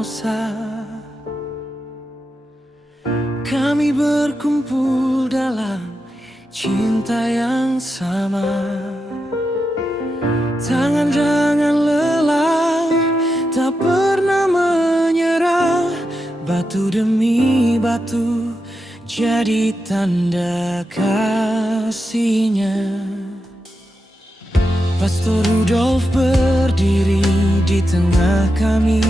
Formosa. Kami berkumpul dalam cinta yang sama. Tangan-tangan lelah, tak pernah menyerah. Batu demi batu jadi tanda kasihnya. Pastor Rudolf berdiri di tengah kami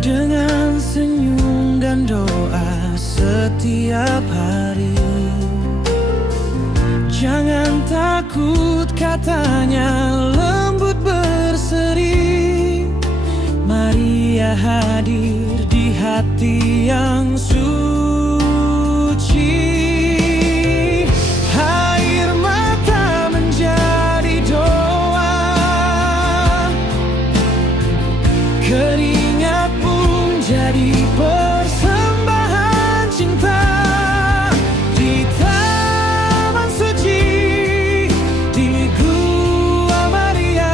dengan senyum dan doa setiap hari. Jangan takut, katanya lembut berseri. Maria hadir di hati yang suci. Air mata menjadi doa, keringat pun jadi persembahan cinta. Di taman suci, di Gua Maria,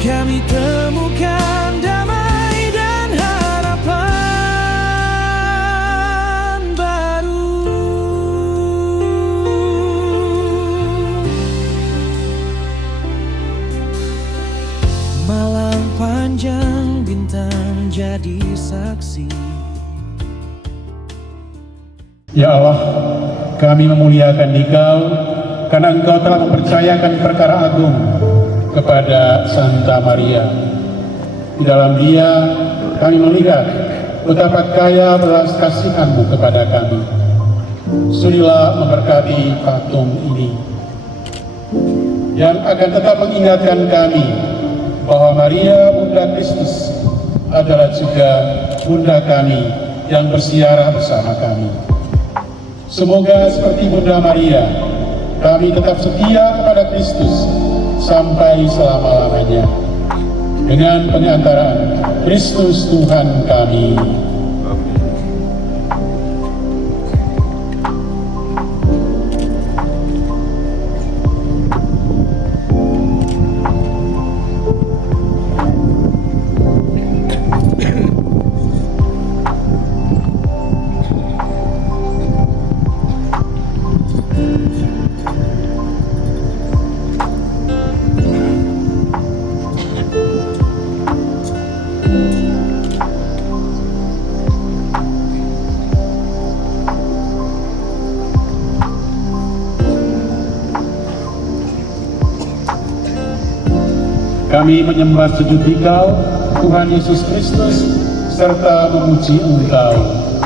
kami temukan damai dan harapan baru. Malam panjang, bintang jadi saksi. Ya Allah, kami memuliakan Dikau karena Engkau telah mempercayakan perkara agung kepada Santa Maria. Di dalam Dia kami melihat betapa kaya belas kasihan-Mu kepada kami. Sudilah memberkati patung ini yang akan tetap mengingatkan kami bahwa Maria Bunda Kristus adalah juga Bunda kami yang bersiarah bersama kami. Semoga seperti Bunda Maria, kami tetap setia kepada Kristus sampai selama-lamanya. Dengan pengantaraan Kristus Tuhan kami. Kami menyembah sujud Dikau, Tuhan Yesus Kristus, serta memuji Engkau.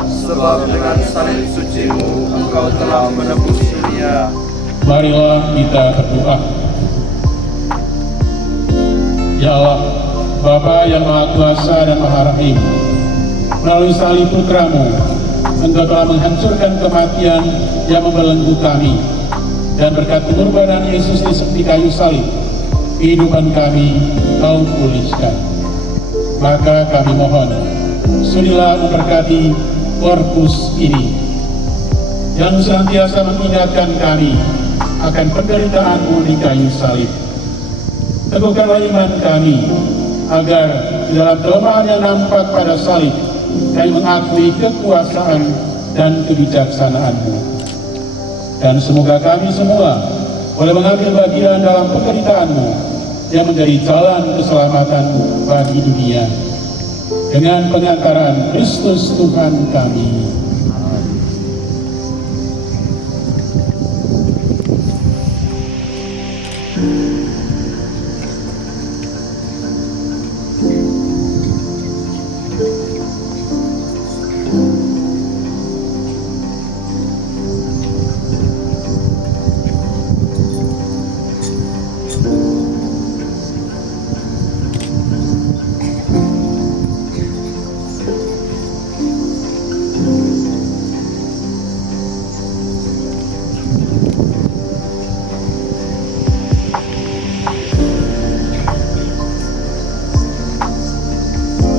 Sebab dengan salib suci-Mu, Engkau telah menebus dunia. Marilah kita berdoa. Ya Allah, Bapa yang Maha Kuasa dan Maha Rahim, melalui salib Putra-Mu, Engkau telah menghancurkan kematian yang membelenggu kami, dan berkat pengorbanan Yesus di kayu salib, kehidupan kami Kau pulihkan. Maka kami mohon, sudilah memberkati korpus ini yang senantiasa mengingatkan kami akan penderitaan-Mu di kayu salib. Teguhkanlah iman kami agar di dalam kelemahan yang nampak pada salib kami mengakui kekuasaan dan kebijaksanaan-Mu. Dan semoga kami semua boleh mengambil bagian dalam penderitaan-Mu yang menjadi jalan keselamatan bagi dunia. Dengan pengantaran Kristus Tuhan kami.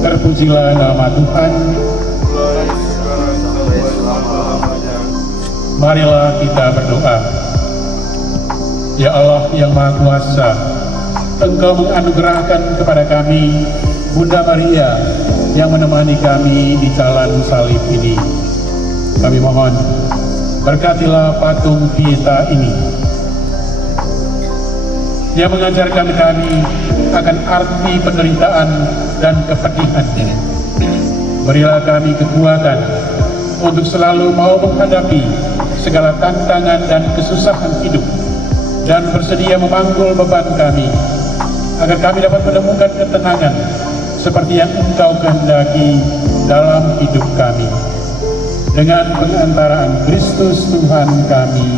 Terpujilah nama Tuhan. Marilah kita berdoa. Ya Allah yang Maha Kuasa, Engkau menganugerahkan kepada kami Bunda Maria yang menemani kami di jalan salib ini. Kami mohon, berkatilah patung Pieta ini yang mengajarkan kami akan arti penderitaan dan kepedihan ini. Berilah kami kekuatan untuk selalu mau menghadapi segala tantangan dan kesusahan hidup, dan bersedia memangkul beban kami, agar kami dapat menemukan ketenangan seperti yang Engkau kehendaki dalam hidup kami. Dengan pengantaraan Kristus Tuhan kami.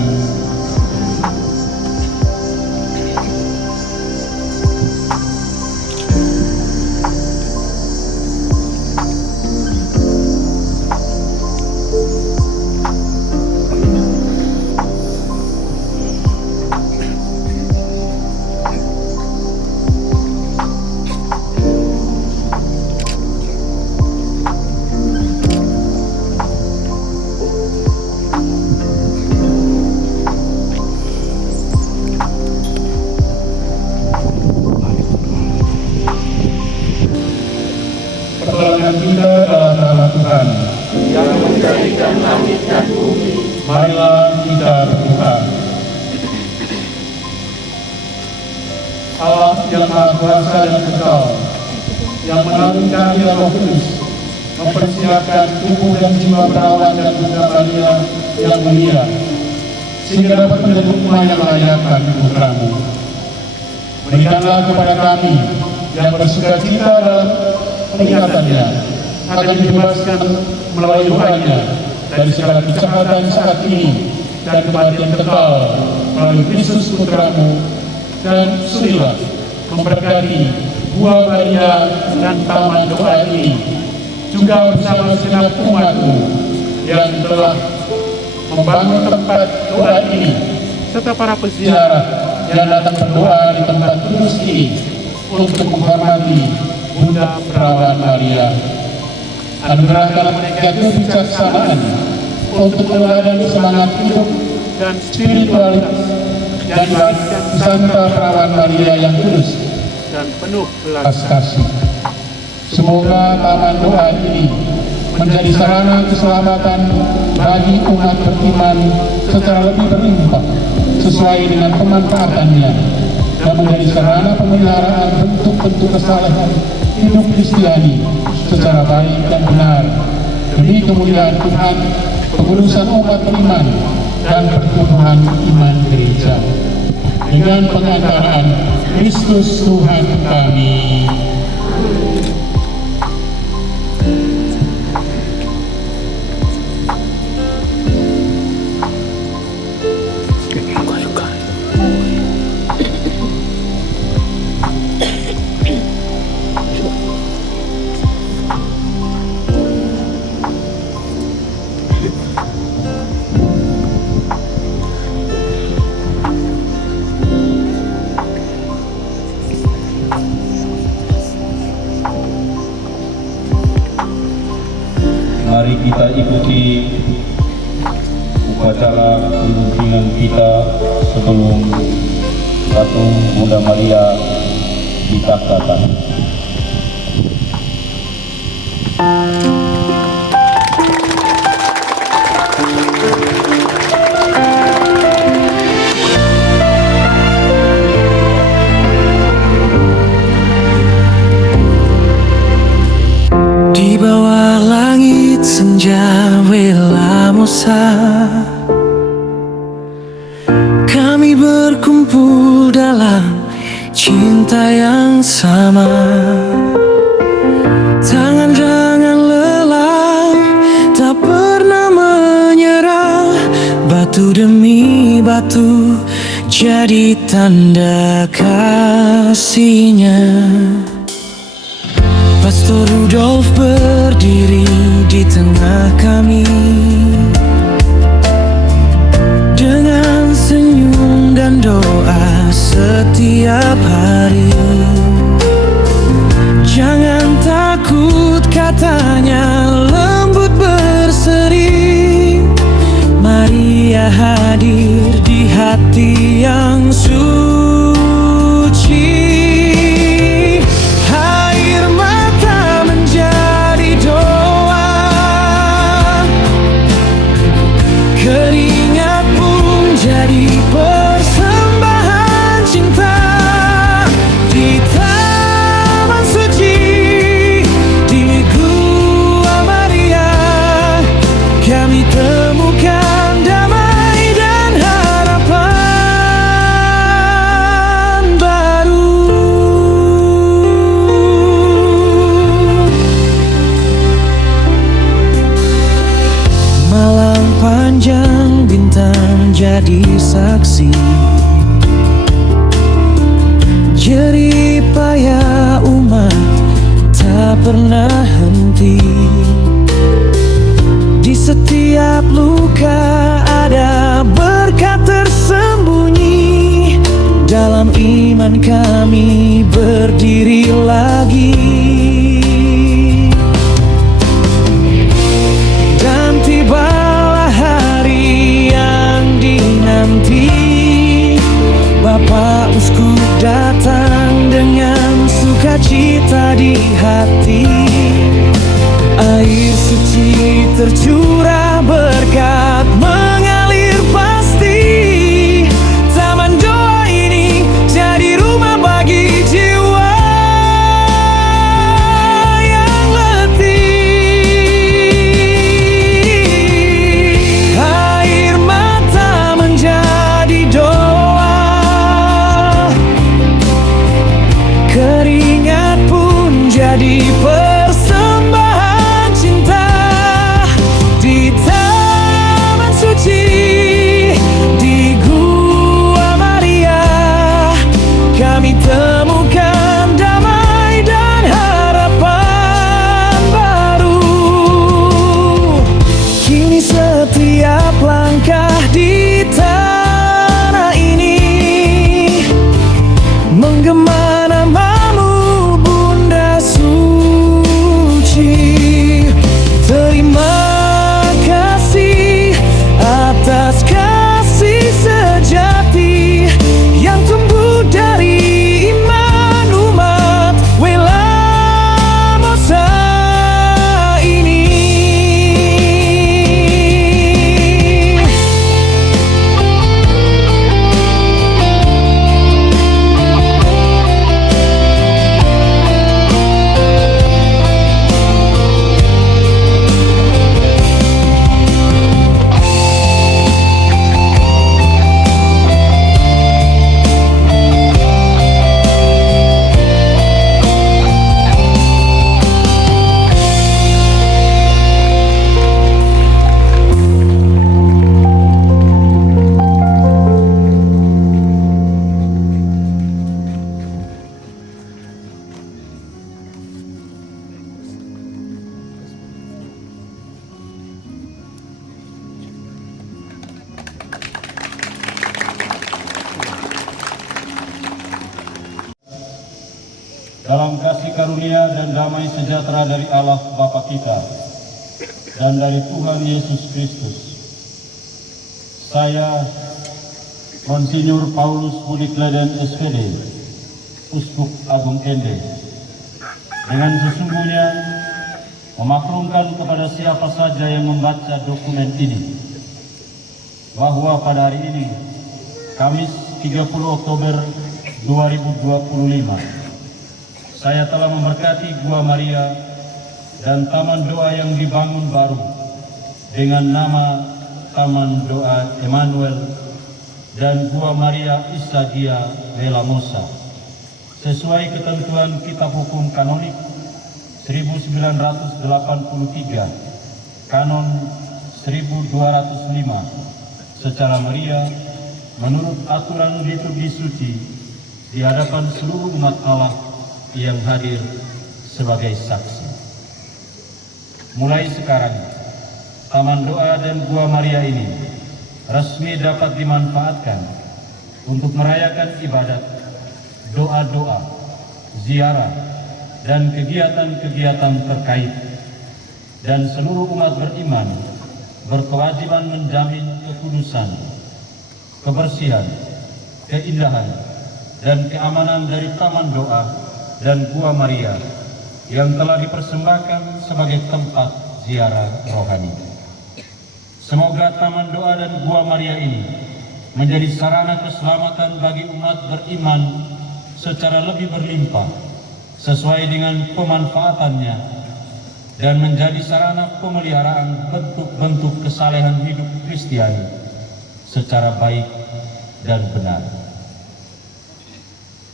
Pertolongan kita adalah nama Tuhan yang menjadikan langit dan bumi. Marilah kita berdoa. Allah yang Maha Kuasa dan Kekal, yang melalui karya Roh Kudus mempersiapkan tubuh dan jiwa perawan dan Bunda Maria yang mulia, sehingga dapat menjadi umat yang layak bagi putramu. Berikanlah kepada kami yang bersukacita dalam pernikatannya, akan dibebaskan melalui doanya dari segala kejahatan saat ini dan kematian kekal melalui Kristus putramu, dan sudilah memberkati buah Maria dan taman doa ini, juga bersama segenap umatmu yang telah membangun tempat doa ini, serta para peziarah yang datang berdoa di tempat kudus ini untuk menghormati Bunda Perawan Maria. Anugerahkan mereka kebijaksanaan untuk meneladani semangat hidup dan spiritualitas dan Santa Perawan Maria yang kudus Dan penuh belas kasih. Semoga taman doa ini menjadi sarana keselamatan bagi umat beriman secara lebih berlimpah sesuai dengan pemanfaatannya, dan menjadi sarana pemeliharaan bentuk-bentuk kesalehan hidup Kristiani secara baik dan benar demi kemuliaan Tuhan, pengurusan umat beriman, dan pertumbuhan iman gereja. Dengan pengantaraan Kristus Tuhan kami. Mari kita ikuti upacara pengunjungan kita sebelum patung Bunda Maria ditaklahkan. Di bawah langit senja wela mosa, kami berkumpul dalam cinta yang sama. Tangan jangan lelah, tak pernah menyerah. Batu demi batu jadi tanda kasihnya. Pastor Rudolf berdiri di tengah kami dengan senyum dan doa setiap hari. Jangan takut, katanya lembut berseri. Maria hadir di hati yang suci. jadi saksi. Jerih payah umat tak pernah henti. Di setiap luka ada berkat tersembunyi. Dalam iman kami berdiri lagi. Dan tibalah hari yang dinanti. Bapa Uskup datang dengan sukacita di hati. Air suci tercurah, berkat mengalir pasti. Taman doa ini jadi rumah bagi jiwa yang letih. Air mata menjadi doa, keringat pun jadi persembahan cinta. Di Taman Suci, di Gua Maria, kami temukan damai dan harapan baru. Kini setiap langkah di tanah ini menggema namamu, Bunda Suci. Terima kasih atas kasih sejati yang tumbuh dari iman umat Welamosa ini. Dalam kasih karunia dan damai sejahtera dari Allah Bapa kita dan dari Tuhan Yesus Kristus, saya Monsinyur Paulus Budi Kleden SPD, Uskup Agung Ende, dengan sesungguhnya memaklumkan kepada siapa saja yang membaca dokumen ini bahwa pada hari ini, Kamis 30 Oktober 2025, saya telah memberkati Gua Maria dan Taman Doa yang dibangun baru dengan nama Taman Doa Emmanuel dan Gua Maria Isagia Welamosa sesuai ketentuan Kitab Hukum Kanonik 1983, Kanon 1205, secara meriah menurut aturan liturgi suci di hadapan seluruh umat Allah yang hadir sebagai saksi. Mulai sekarang, Taman Doa dan Gua Maria ini resmi dapat dimanfaatkan untuk merayakan ibadat, doa-doa, ziarah, dan kegiatan-kegiatan terkait, dan seluruh umat beriman berkewajiban menjamin kekudusan, kebersihan, keindahan, dan keamanan dari Taman Doa dan Gua Maria yang telah dipersembahkan sebagai tempat ziarah rohani. Semoga Taman Doa dan Gua Maria ini menjadi sarana keselamatan bagi umat beriman secara lebih berlimpah sesuai dengan pemanfaatannya dan menjadi sarana pemeliharaan bentuk-bentuk kesalehan hidup Kristiani secara baik dan benar.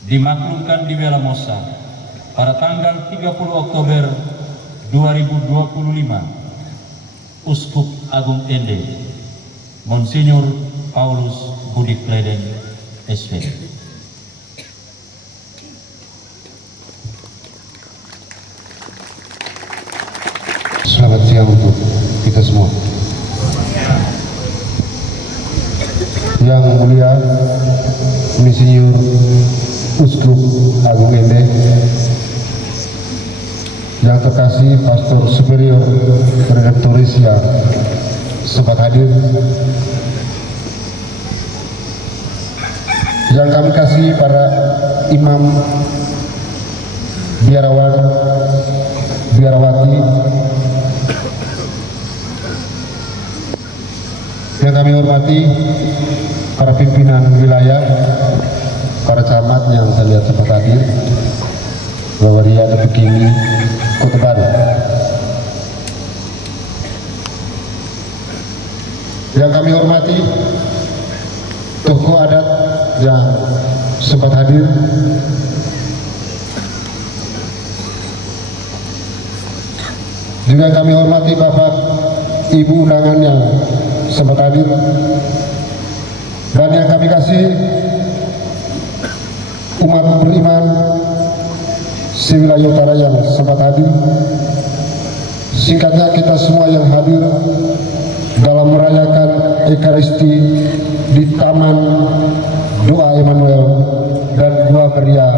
Dimaklumkan di Welamosa pada tanggal 30 Oktober 2025, Uskup Agung Ende, Monsinyur Paulus Budi Kleden, SV. Selamat siang untuk kita semua. Yang mulia Insinyur Uskup Agung Ende, yang terkasih Pastor Superior Redaktoris yang sempat hadir, yang kami kasih para imam, biarawan, biarawati, yang kami hormati para pimpinan wilayah, para camat yang saya lihat sempat hadir, Bawaria dan Pekini Kota Baru, yang kami hormati tokoh adat yang sempat hadir, juga kami hormati Bapak Ibu undangan yang sempat hadir, dan yang kami kasih umat beriman sewilayah utara yang sempat hadir. Singkatnya, kita semua yang hadir dalam merayakan Ekaristi di Taman Doa Emmanuel dan Gua Maria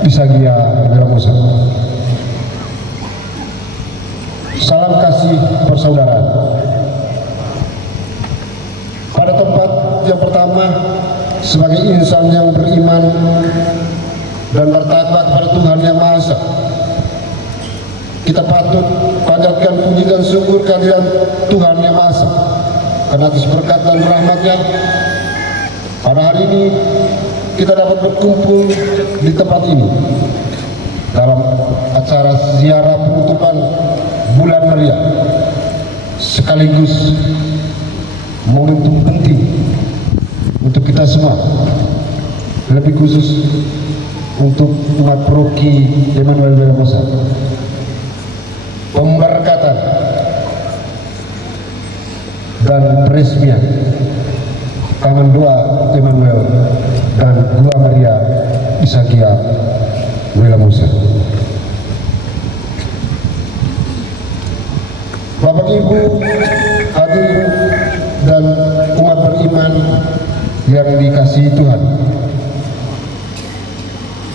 Isagia Viramosa. Salam kasih persaudaraan. Pada tempat yang pertama, sebagai insan yang beriman dan bertakwa kepada Tuhan Yang Maha Esa, kita patut panjatkan puji dan syukur kehadiran Tuhan Yang Maha Esa karena atas berkat dan rahmat-Nya pada hari ini kita dapat berkumpul di tempat ini dalam acara ziarah penutupan bulan meriah, sekaligus momentum penting untuk kita semua, lebih khusus untuk umat paroki Emmanuel Viramosa. Pemberkatan dan peresmian Taman Doa Emmanuel dan Gua Maria Isagia Viramosa. Bapak Ibu hadirin dan umat beriman yang dikasihi Tuhan,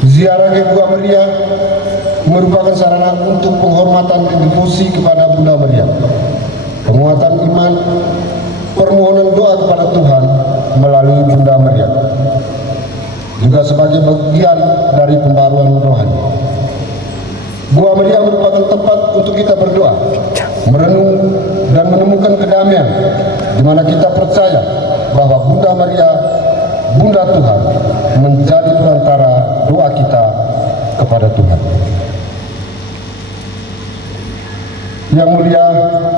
ziarah ke Gua Maria merupakan sarana untuk penghormatan dan devosi kepada Bunda Maria, penguatan iman, permohonan doa kepada Tuhan melalui Bunda Maria, juga sebagai bagian dari pembaruan rohani. Gua Maria merupakan tempat untuk kita berdoa, merenung dan menemukan kedamaian, di mana kita percaya bahwa Bunda Maria, Bunda Tuhan, menjadi perantara doa kita kepada Tuhan. Yang mulia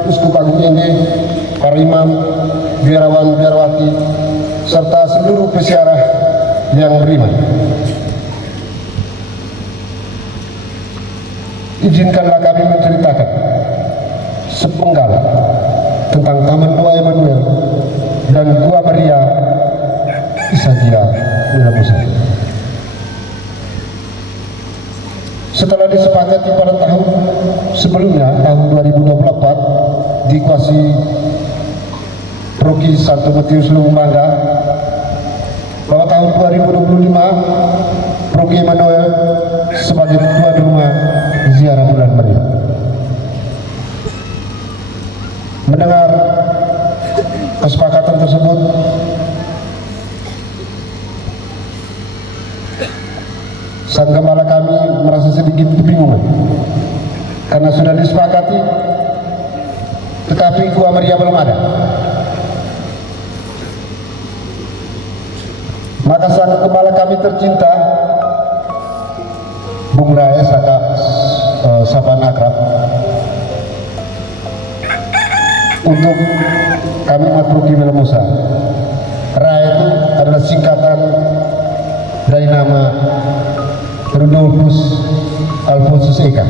Uskup Agung Ende, para imam, biarawan, biarawati, serta seluruh peziarah yang beriman, izinkanlah kami menceritakan sepenggal tentang Taman Doa Emmanuel dan Gua Maria Isagia Viramosa. Setelah disepakati pada tahun sebelumnya, tahun 2024, dikuasai Paroki Santo Matius Lumumanga, bahwa tahun 2025 Paroki Emmanuel sebagai tuan rumah ziarah bulan meriah. Mendengar kesepakatan tersebut, sang gembala kami merasa sedikit kebingungan karena sudah disepakati, tetapi Gua Maria belum ada. Maka sang gembala kami tercinta, Bung Raya Sapaan Akrab, untuk kami umat paroki Viramosa. Raya itu adalah singkatan dari nama Rudolfus Alfonsus Eka.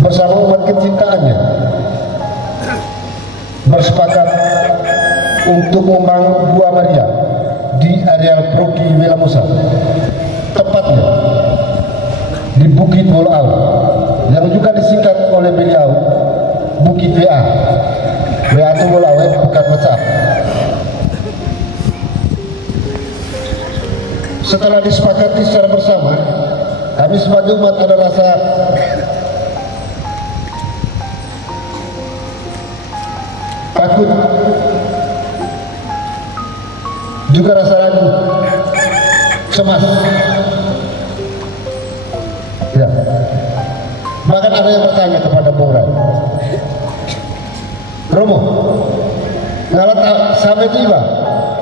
Bersama umat kecintaannya, bersepakat untuk membangun Gua Maria di areal Proki Wilamusa, tepatnya di Bukit Bolaau, yang juga disingkat oleh beliau Bukit WA. WA itu Bolaau, bukan WhatsApp. Setelah disepakati secara bersama, kami sebagai umat ada rasa takut, juga rasa ragu, cemas. Ya. Bahkan ada yang bertanya kepada Bung Rai, Romo, ngalat sampai tiba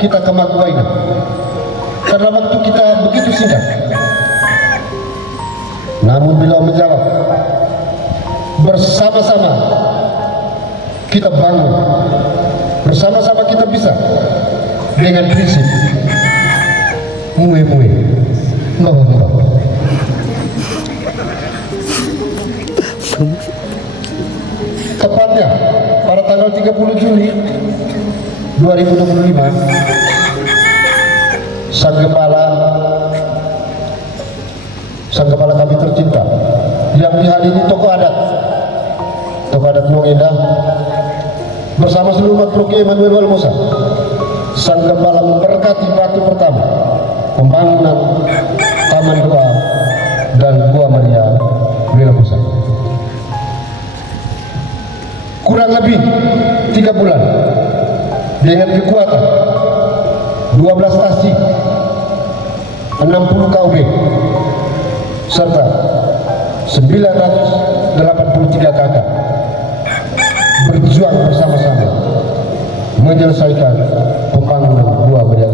kita ke Magua ini, karena waktu kita begitu singkat. Namun beliau menjawab, bersama-sama kita bangun, bersama-sama kita bisa, dengan prinsip mue-mue ngomong-ngomong. Tepatnya pada tanggal 30 Juli 2025, Sang Gembala kami tercinta yang dihadiri tokoh adat Nong Indah bersama seluruh umat Proki Emanuel Wilamusa, Sang Gembala memberkati batu pertama pembangunan Taman Doa dan Gua Maria Wilamusa. Kurang lebih 3 bulan dengan kekuatan 12 stasi, 60 KUB serta 983 kakak berjuang bersama-sama menyelesaikan pembangunan Gua Maria.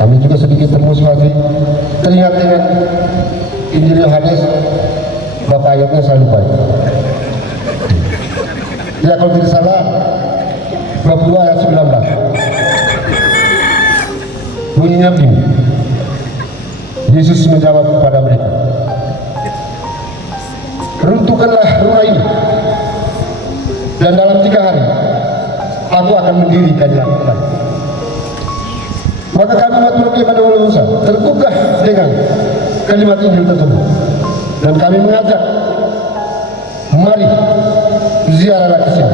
Kami juga sedikit termotivasi teringat dengan Injil Yohanes, Bapak ayatnya saya lupa. Ya kalau tidak salah bab 2 ayat 19. Bunyinya begini. Yesus menjawab kepada mereka, runtuhkanlah rumah ini, dan dalam 3 hari aku akan mendirikannya kembali. Maka kami umat Proki pada Wilamusa tergugah dengan kalimat Injil tersebut, dan kami mengajak, mari ziarahlah ke sini,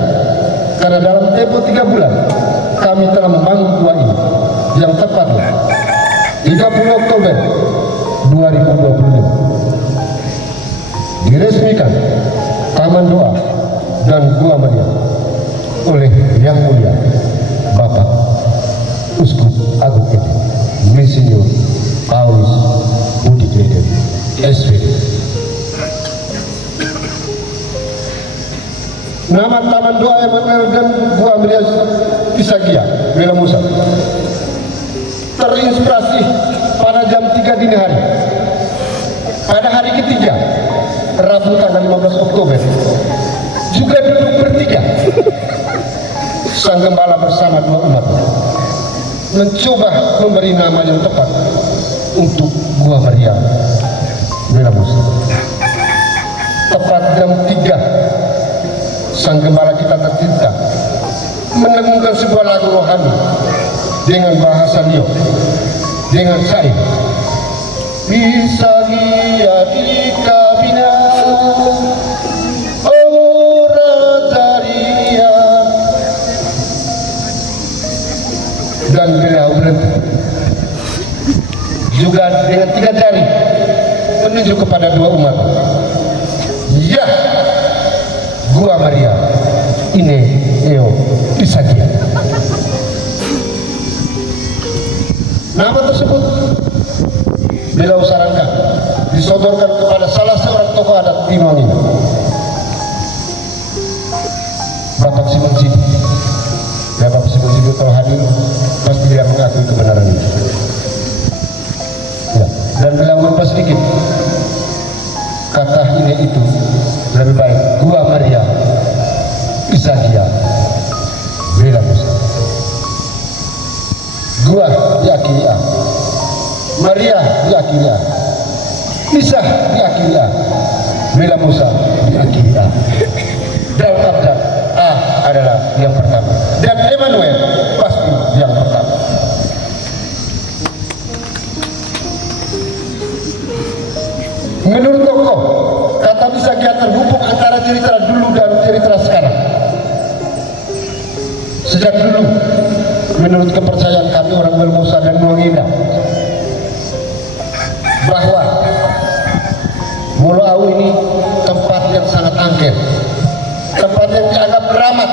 karena dalam tempo 3 bulan kami telah membangun gua ini, yang tepatnya 30 Oktober 2025 diresmikan Taman Doa dan Gua Maria oleh Yang Mulia Bapak Uskup Agung Edi Monsinyur Paulus Budi Gleden SPD. Nama Taman Doa Emanuel dan Gua Maria Pisagia Wilamusa terinspirasi pada jam 3 dini hari pada hari ketiga, Rabu tanggal 15 Oktober, juga duduk bertiga Sang Gembala bersama 2 umat mencoba memberi nama yang tepat untuk Gua Maria Wilamusa. Tepat jam 3, Sang Gembala kita tercinta menemukan sebuah lagu rohani dengan bahasa Liok, dengan syair, Pisagia di kabina Orazaria, dan beliau berhenti juga dengan 3 jari menunjuk kepada 2 umat, ya Gua Maria ini eo Pisagia. Nama tersebut beliau sarankan disodorkan kepada salah seorang tokoh adat Timang ini, Bapak Simon Sidi. Ya, Bapak Simon Sidi kalau hadir pasti dia mengakui kebenaran ini. Ya, dan beliau berubah sedikit kata ini itu lebih baik Gua Maria Pisagia Wilamusa. Gua diakhiri A, Maria diakhiri A, Isa diakhiri A, Wilamusa diakhiri A. Dalam abjad A adalah yang pertama, dan Emmanuel pasti yang pertama. Menurut tokoh, kata Misagia terhubung antara cerita dulu dan cerita sekarang. Sejak dulu, menurut kepercayaan kami orang Belmosa dan Nuangida, bahwa Molo Au ini tempat yang sangat angker, tempat yang dianggap keramat,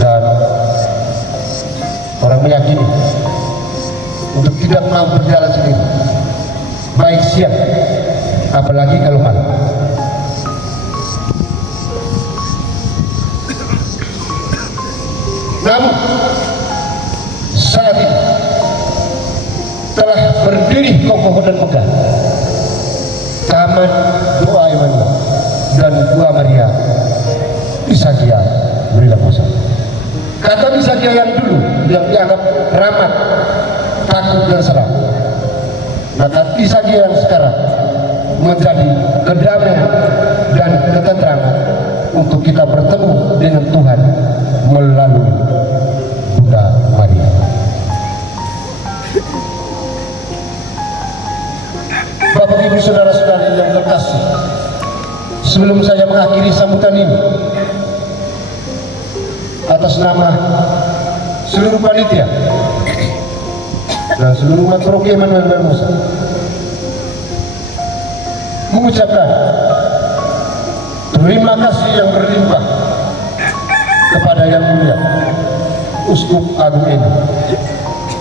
dan orang meyakini untuk tidak mau berjalan sendiri, baik siang apalagi kalau malam. Namun saat ini telah berdiri kokoh dan megah Taman Doa Emmanuel dan Gua Maria Misagia Wilamosa. Kata Misagia yang dulu yang dianggap ramah, takut dan seram, maka Misagia yang sekarang menjadi kedamaian dan ketenteraman untuk kita bertemu dengan Tuhan melalui Bunda Maria. Bapak Ibu saudara-saudari yang terkasih, sebelum saya mengakhiri sambutan ini, atas nama seluruh panitia dan seluruh umat Paroki Emmanuel Belmosa, mengucapkan terima kasih yang berlimpah kepada Yang Mulia Uskup Agung ini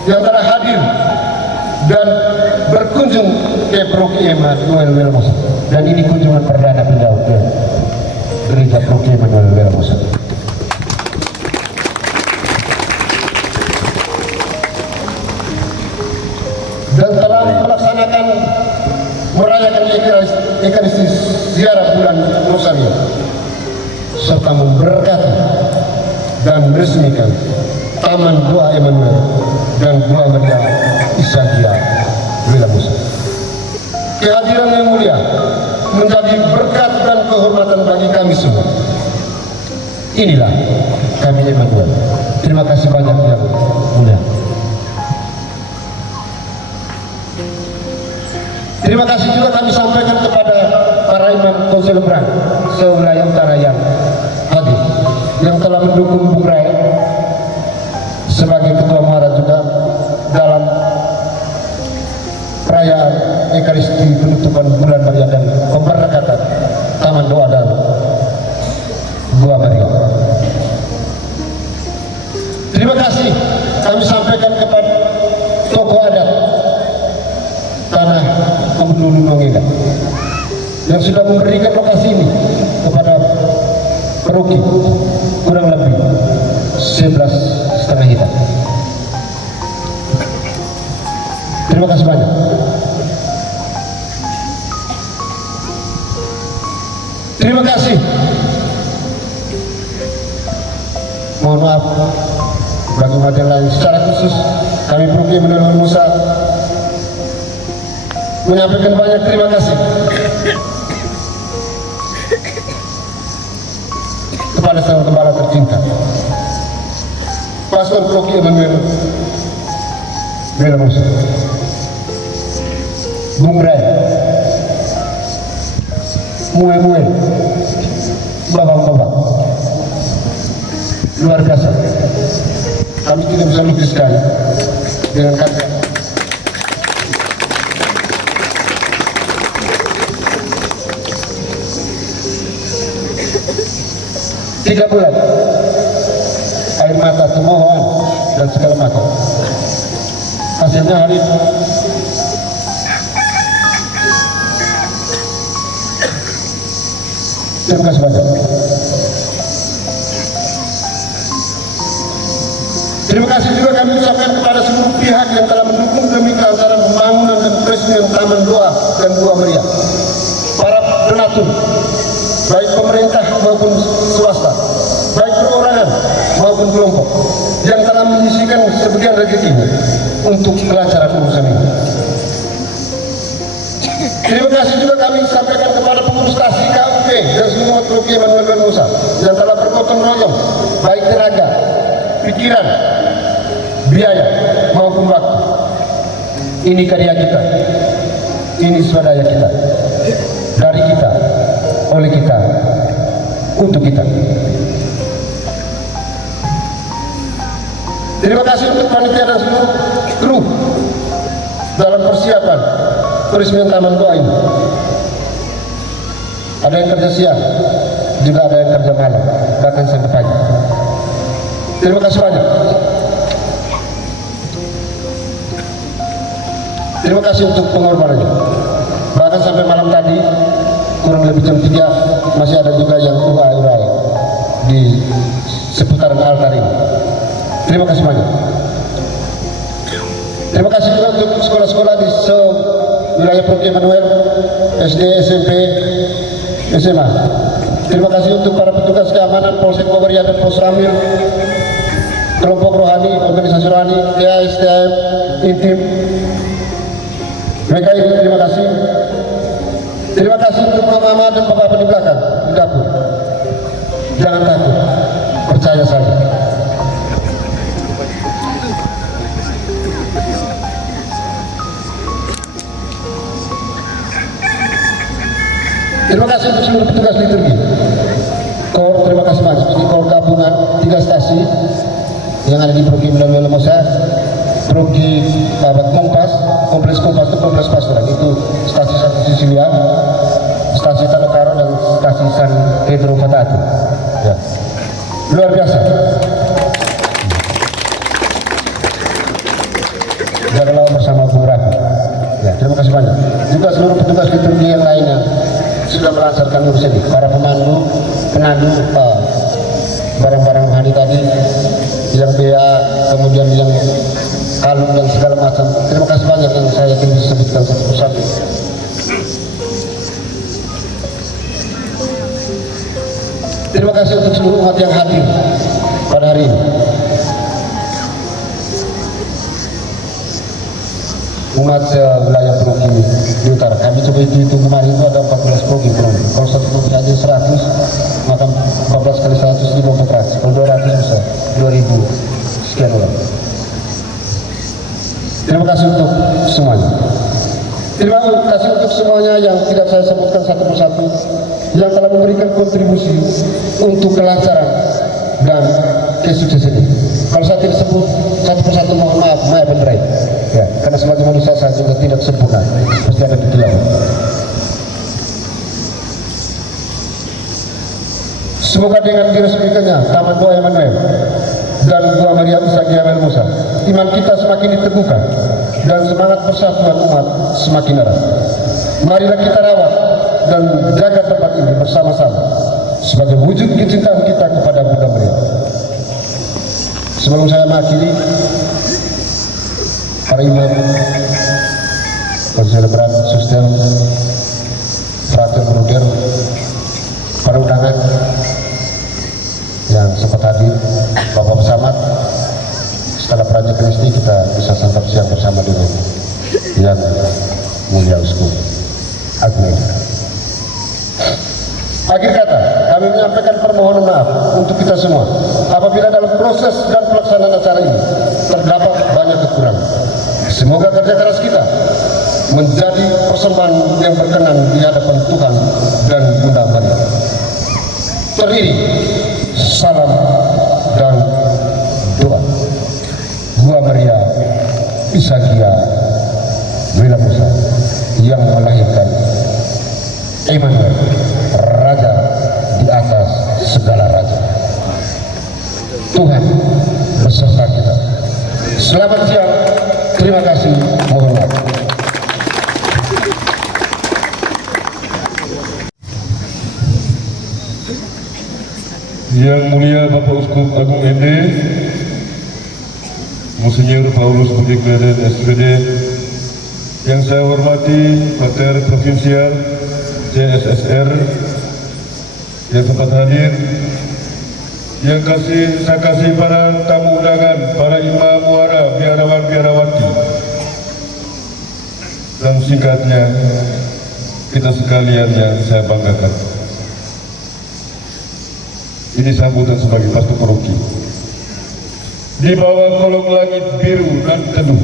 yang telah hadir dan berkunjung ke Paroki Emmanuel Belmosa, dan ini kunjungan perdana beliau ke Gereja Paroki Emmanuel Belmosa. Dan telah melaksanakan merayakan Ekaristi ziarah bulan Rosario, serta memberkati dan meresmikan Taman Doa Emmanuel dan Gua Maria Misagia Wilamosa. Kehadiran Yang Mulia menjadi berkat dan kehormatan bagi kami semua. Inilah kami Emmanuel. Terima kasih banyak Yang Mulia. Terima kasih juga kami sampaikan kepada para imam Konsel Lebrang se-wilayah utara yang hadir, yang telah mendukung Bung Rai sebagai ketua muara juga dalam perayaan Ekaristi penutupan bulan Maria dan pemberkatan Taman Doa dan Gua Maria. Terima kasih kami sampaikan kepada tokoh adat tanah Abdul Nongeda yang sudah memberikan lokasi ini kepada Paroki kurang lebih 11,5 hektar. Terima kasih banyak. Terima kasih. Mohon maaf bagi umat yang lain. Secara khusus kami Paroki Emmanuel Belmosa menyampaikan banyak terima kasih kepada sang gembala tercinta Pastor Paroki Emmanuel Belmosa, Bung Rai, Mue, Babang, luar biasa. Kami tidak bisa lukiskan dengan kata. Tiga bulan air mata, kemohonan dan segala macam. Hasilnya hari ini terima kasih banyak. Terima kasih juga kami ucapkan kepada seluruh pihak yang telah mendukung demi kelancaran pembangunan dan peresmian Taman Doa dan Gua Maria. Para donatur, baik pemerintah maupun swasta, baik perorangan maupun kelompok yang telah menyisihkan sebagian rezeki untuk kelancaran urusan ini. Terima kasih juga kami sampaikan kepada pengurus stasi KUP dan semua Prof. Emanuel Musa yang telah bergotong royong baik tenaga, pikiran, biaya maupun waktu. Ini karya kita, ini swadaya kita, dari kita, oleh kita, untuk kita. Terima kasih untuk panitia dan seluruh kru dalam persiapan peresmian Taman Doa ini. Ada yang kerja siang, juga ada yang kerja malam, bahkan sampai pagi. Terima kasih banyak. Terima kasih untuk pengorbanannya. Bahkan sampai malam tadi, kurang lebih jam 3, masih ada juga yang urai-urai di seputaran altar ini. Terima kasih banyak. Terima kasih juga untuk sekolah-sekolah di wilayah Prof. Emanuel, SD, SMP, SMA. Terima kasih untuk para petugas keamanan Polsek Bogor dan Pos Ramil, kelompok rohani, organisasi rohani, TAS, TAM, Intim, MKI. Terima kasih. Terima kasih untuk mama dan bapak di belakang di dapur. Jangan takut, percaya saja. Terima kasih untuk seluruh petugas liturgi. KOR, terima kasih banyak. Ini KOR gabungan 3 stasi yang ada di Prof. Emanuel Musa, Prof. Kompas, Kompleks Kompas itu Kompleks Pastoral, itu stasi Satu Sisilia, stasi Tanekaro dan stasi San Pedro Fatatu. Ya. Luar biasa. Jagalah bersama Bung Rafi. Ya, terima kasih banyak. Juga seluruh petugas liturgi yang lainnya sudah melancarkan urus ini, para pemandu, penandu, barang-barang rohani tadi, yang bea, kemudian yang kalung dan segala macam. Terima kasih banyak yang saya yakin bisa sebutkan satu persatu. Terima kasih untuk seluruh umat yang hadir pada hari ini. Umat wilayah Progi di utara, kami coba hitung kemarin itu ada 14 Progi. Kalau satu Progi aja 100, maka 14 kali 100 itu 400. Kalau 200 bisa 2000 sekian orang. Terima kasih untuk semuanya. Terima kasih untuk semuanya yang tidak saya sebutkan satu persatu, yang telah memberikan kontribusi untuk kelancaran dan kesuksesan ini. Kalau saya tidak sebut satu persatu, mohon maaf, saya benerai. Ya, karena sebagai manusia saya juga tidak sempurna, pasti ada kekurangan. Semoga dengan diresmikannya Taman Doa Emanuel dan Gua Maria Isagi Emanuel Musa, iman kita semakin diteguhkan dan semangat persatuan umat semakin erat. Marilah kita rawat dan jaga tempat ini bersama-sama sebagai wujud kecintaan kita kepada Bunda Maria. Sebelum saya mengakhiri, para imam, konselebran, suster, frater, bruder, para undangan yang sempat hadir, Bapak Pesamat, setelah perannya Kristi kita bisa santap siang bersama dengan yang mulia Uskup Agung. Akhir kata, kami menyampaikan permohonan maaf untuk kita semua apabila dalam proses dan pelaksanaan acara ini terdapat banyak kekurangan. Semoga kerja keras kita menjadi persembahan yang berkenan di hadapan Tuhan dan Bunda Maria. Terdiri, salam dan doa. Gua Maria Isagia Emanuel Musa yang melahirkan Emanuel, Raja di atas segala raja. Tuhan beserta kita. Selamat siang. Terima kasih. Mohon maaf. Yang mulia Bapak Uskup Agung ND, Monsinyur Paulus Budi Kleden SPD, yang saya hormati Pater Provinsial CSSR yang sempat hadir, yang saya kasih para tamu undangan, para imam muara, biarawan biarawati, dan singkatnya kita sekalian yang saya banggakan. Ini sambutan sebagai pastor paroki. Di bawah kolong langit biru dan teduh,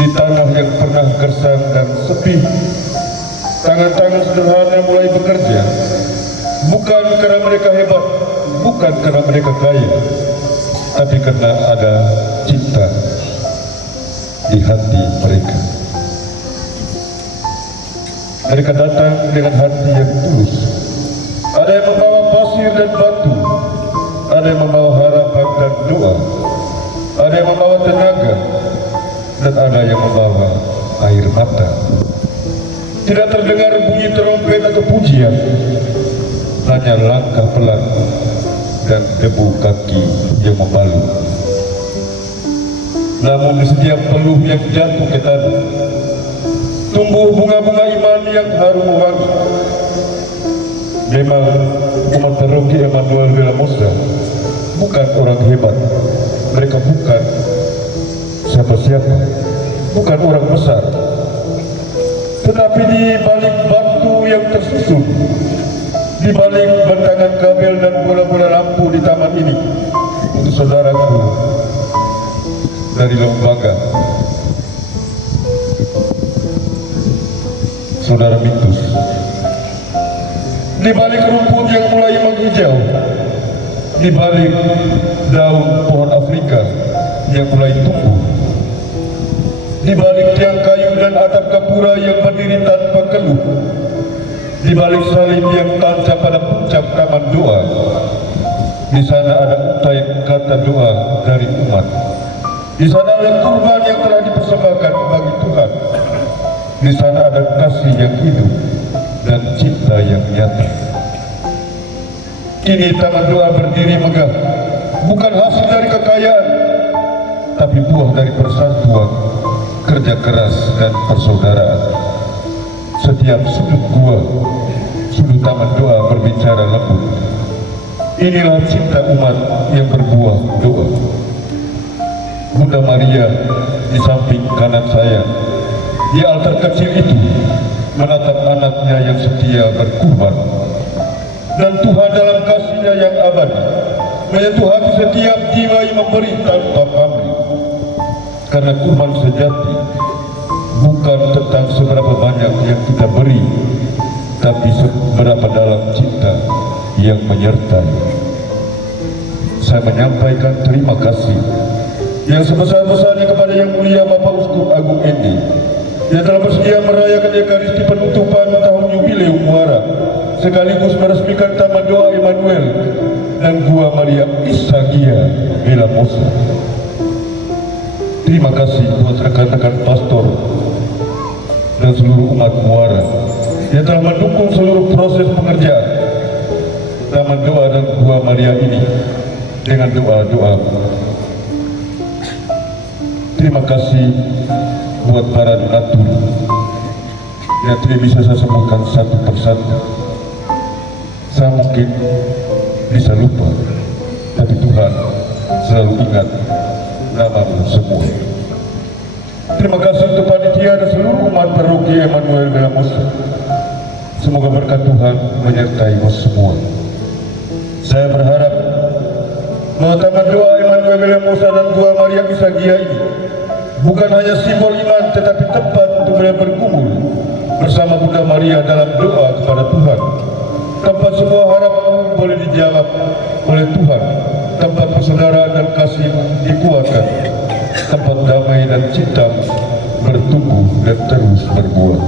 di tanah yang pernah gersang dan sepi, tangan-tangan sederhana mulai bekerja, bukan karena mereka hebat, bukan karena mereka kaya, tapi karena ada cinta di hati mereka. Mereka datang dengan hati yang tulus. Ada yang membawa pasir dan batu, ada yang membawa harapan dan doa, ada yang membawa tenaga, dan ada yang membawa air mata. Tidak terdengar bunyi trompet atau pujian, hanya langkah pelan dan debu kaki yang membalut. Namun di setiap peluh yang jatuh ke tanah, tumbuh bunga-bunga iman yang harum wangi. Memang umat paroki Emmanuel Villahermosa bukan orang hebat, mereka bukan siapa-siapa, bukan orang besar, tetapi di balik batu yang tersusun, di balik bentangan kabel dan bola-bola lampu di taman ini, untuk saudaraku dari lembaga, saudara Mintus, di balik rumput yang mulai menghijau, di balik daun pohon Afrika yang mulai tumbuh, di balik tiang kayu dan atap gapura yang berdiri tanpa keluh, di balik salib yang tancap pada puncak taman doa, di sana ada untai kata doa dari umat. Di sana ada kurban yang telah dipersembahkan bagi Tuhan. Di sana ada kasih yang hidup dan cinta yang nyata. Kini taman doa berdiri megah, bukan hasil dari kekayaan, tapi buah dari persatuan, kerja keras dan persaudaraan. Setiap sudut gua, sudut taman doa berbicara lembut. Inilah cinta umat yang berbuah doa. Bunda Maria di samping kanan saya, di altar kecil itu, menatap anaknya yang setia berkurban. Dan Tuhan dalam kasih-Nya yang abadi menyentuh hati setiap jiwa yang memberi tanpa pamrih. Karena kurban sejati bukan tentang seberapa banyak yang kita beri, tapi seberapa dalam cinta yang menyertai. Saya menyampaikan terima kasih yang sebesar-besarnya kepada Yang Mulia Bapak Uskup Agung Endi yang telah bersedia merayakan Ekaristi penutupan tahun Yubileum Muara, sekaligus meresmikan Taman Doa Emmanuel dan Gua Maria Isagia Villahermosa. Terima kasih buat rekan-rekan pastor dan seluruh umat Muara yang telah mendukung seluruh proses pengerjaan Taman Doa dan Gua Maria ini dengan doa-doa. Terima kasih buat para donatur yang tidak bisa saya sebutkan satu persatu. Saya mungkin bisa lupa, tapi Tuhan selalu ingat namamu semua. Terima kasih untuk panitia dan seluruh umat paroki Emmanuel Villahermosa. Semoga berkat Tuhan menyertai semua. Saya berharap bahwa Taman Doa Emmanuel Villahermosa dan Gua Maria Isagia ini bukan hanya simbol iman, tetapi tempat untuk mereka berkumpul bersama Bunda Maria dalam doa kepada Tuhan. Tempat semua harapan boleh dijawab oleh Tuhan. Tempat persaudaraan dan kasih dikuatkan. Tempat damai dan cinta bertumbuh dan terus berbuah.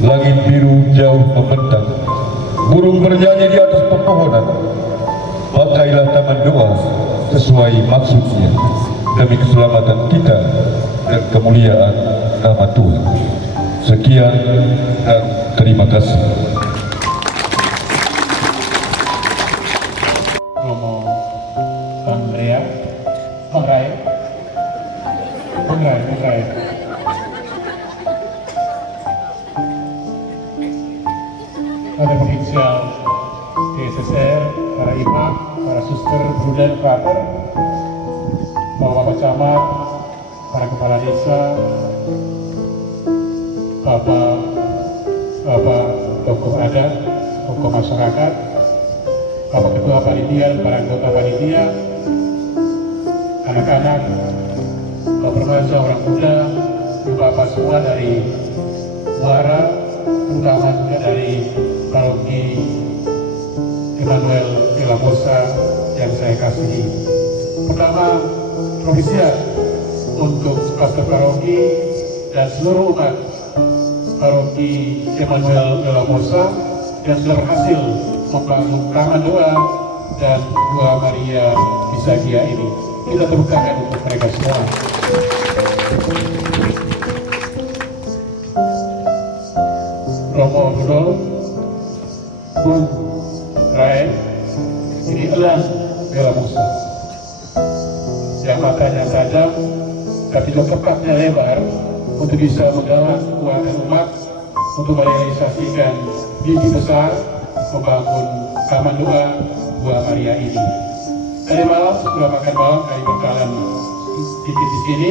Langit biru jauh membentang, burung bernyanyi di atas pepohonan. Pakailah taman doa sesuai maksudnya demi keselamatan kita dan kemuliaan nama Tuhan. Sekian dan terima kasih. Romo Andrea Bangrai pada penginisial DSSR, para imam, para suster, bruder, frater, Bapak Camat, para kepala desa, Bapak Bapak tokoh adat, tokoh masyarakat, Bapak Ketua Panitia dan para anggota panitia, anak-anak, Bapak remaja, orang muda, Bapak semua dari Muara, terutama juga dari Paroki Immanuel Villamosa yang saya kasihi. Pertama, Provisiat untuk pastor paroki dan seluruh umat Paroki Immanuel Villamosa yang sudah berhasil membangun Taman Doa dan Gua Maria Bisagia ini. Kita tepuk tangan untuk mereka semua. Romo Rudolf, Bung Rai, ini Elang Villamosa yang matanya tajam tapi juga kepaknya lebar untuk bisa menggalang kekuatan umat untuk merealisasikan visi besar membangun Taman Doa Gua Maria ini. Tadi malam setelah makan malam kami bakalan di sini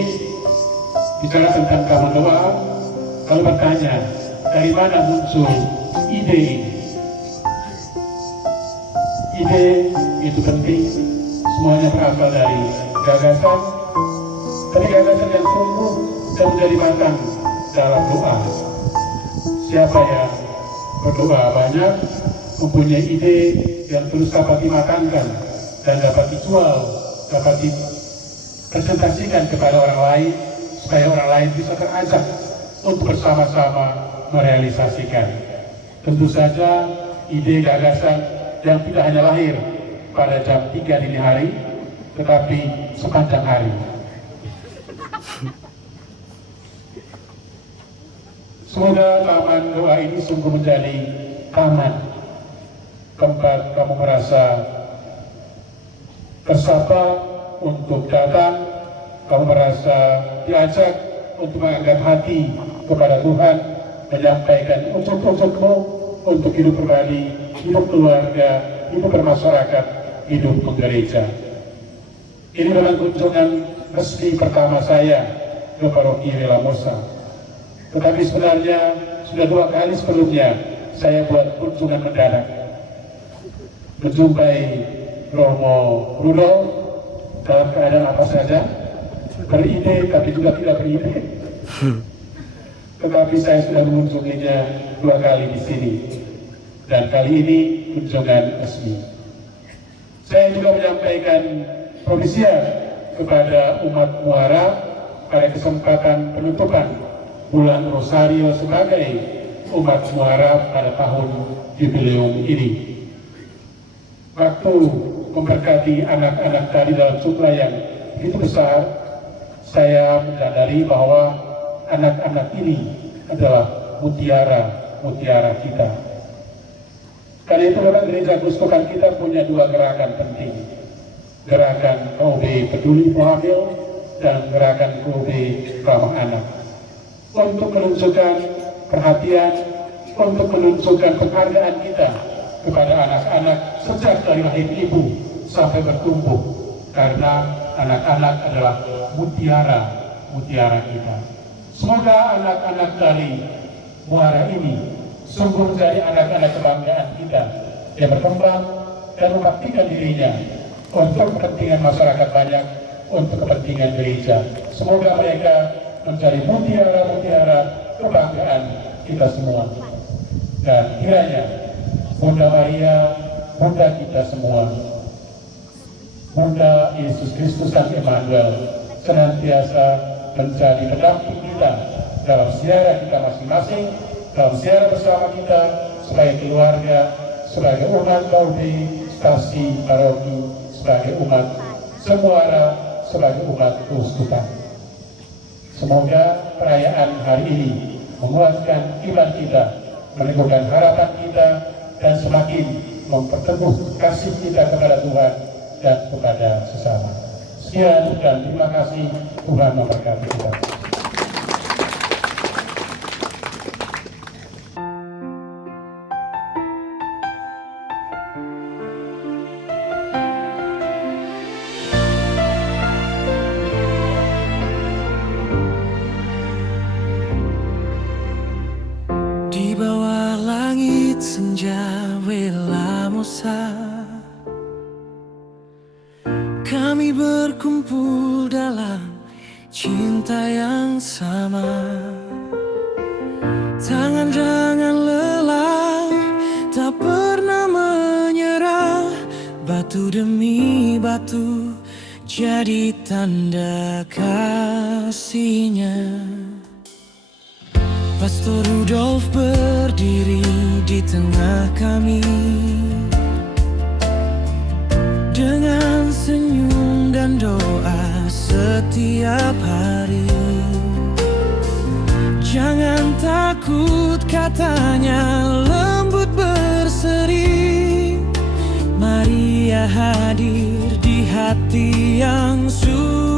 bicara tentang Taman Doa. Kalau bertanya dari mana muncul ide ini? Ide itu penting, semuanya berasal dari gagasan, tapi gagasan yang tumbuh dan menjadi matang dalam doa. Siapa yang berdoa banyak, mempunyai ide yang terus dapat dimatangkan dan dapat dijual, dapat dipresentasikan kepada orang lain, supaya orang lain bisa terajak untuk bersama-sama merealisasikan. Tentu saja ide gagasan yang tidak hanya lahir pada jam 3 dini hari, tetapi sepanjang hari. Semoga Taman Doa ini sungguh menjadi taman tempat kamu merasa tersapa untuk datang, kamu merasa diajak untuk mengangkat hati kepada Tuhan, menyampaikan ujuk-ujukmu untuk hidup pribadi, hidup keluarga, hidup bermasyarakat, hidup bergereja. Ini adalah kunjungan resmi pertama saya ke Paroki Villamosa. Tetapi sebenarnya sudah 2 kali sebelumnya saya buat kunjungan mendadak. Menjumpai Romo Rudolf dalam keadaan apa saja, beride tapi juga tidak beride. Tetapi saya sudah mengunjunginya 2 kali di sini. Dan kali ini kunjungan resmi. Saya juga menyampaikan provisiat kepada umat Muara pada kesempatan penutupan bulan Rosario sebagai umat Muara pada tahun jubileum ini. Waktu memberkati anak-anak tadi dalam jumlah yang begitu besar, saya menyadari bahwa anak-anak ini adalah mutiara kita. Karena itu memang gereja Gustukan kita punya 2 gerakan penting. Gerakan KOB Peduli Ibu Hamil dan gerakan KOB Ramah Anak. Untuk menunjukkan perhatian, untuk menunjukkan penghargaan kita kepada anak-anak sejak dari rahim ibu sampai bertumbuh. Karena anak-anak adalah mutiara kita. Semoga anak-anak dari Muara ini sungguh menjadi anak-anak kebanggaan kita yang berkembang dan membaktikan dirinya untuk kepentingan masyarakat banyak, untuk kepentingan gereja. Semoga mereka menjadi mutiara-mutiara kebanggaan kita semua. Dan kiranya Bunda Maria, Bunda kita semua, Bunda Yesus Kristus dan Immanuel senantiasa menjadi pendamping kita dalam ziarah kita masing-masing, dalam ziarah bersama kita sebagai keluarga, sebagai umat Pauline, stasi paroki, sebagai umat Semuara, sebagai umat Gustukan. Semoga perayaan hari ini menguatkan iman kita, meneguhkan harapan kita, dan semakin memperteguh kasih kita kepada Tuhan dan kepada sesama. Sekian dan terima kasih. Tuhan memberkati kita. Di bawah saat senja wela musa, kami berkumpul dalam cinta yang sama. Tangan-tangan lelah, tak pernah menyerah. Batu demi batu jadi tanda kasihnya. Pastor Rudolf berdiri di tengah kami dengan senyum dan doa setiap hari. Jangan takut, katanya lembut berseri. Maria hadir di hati yang sunyi.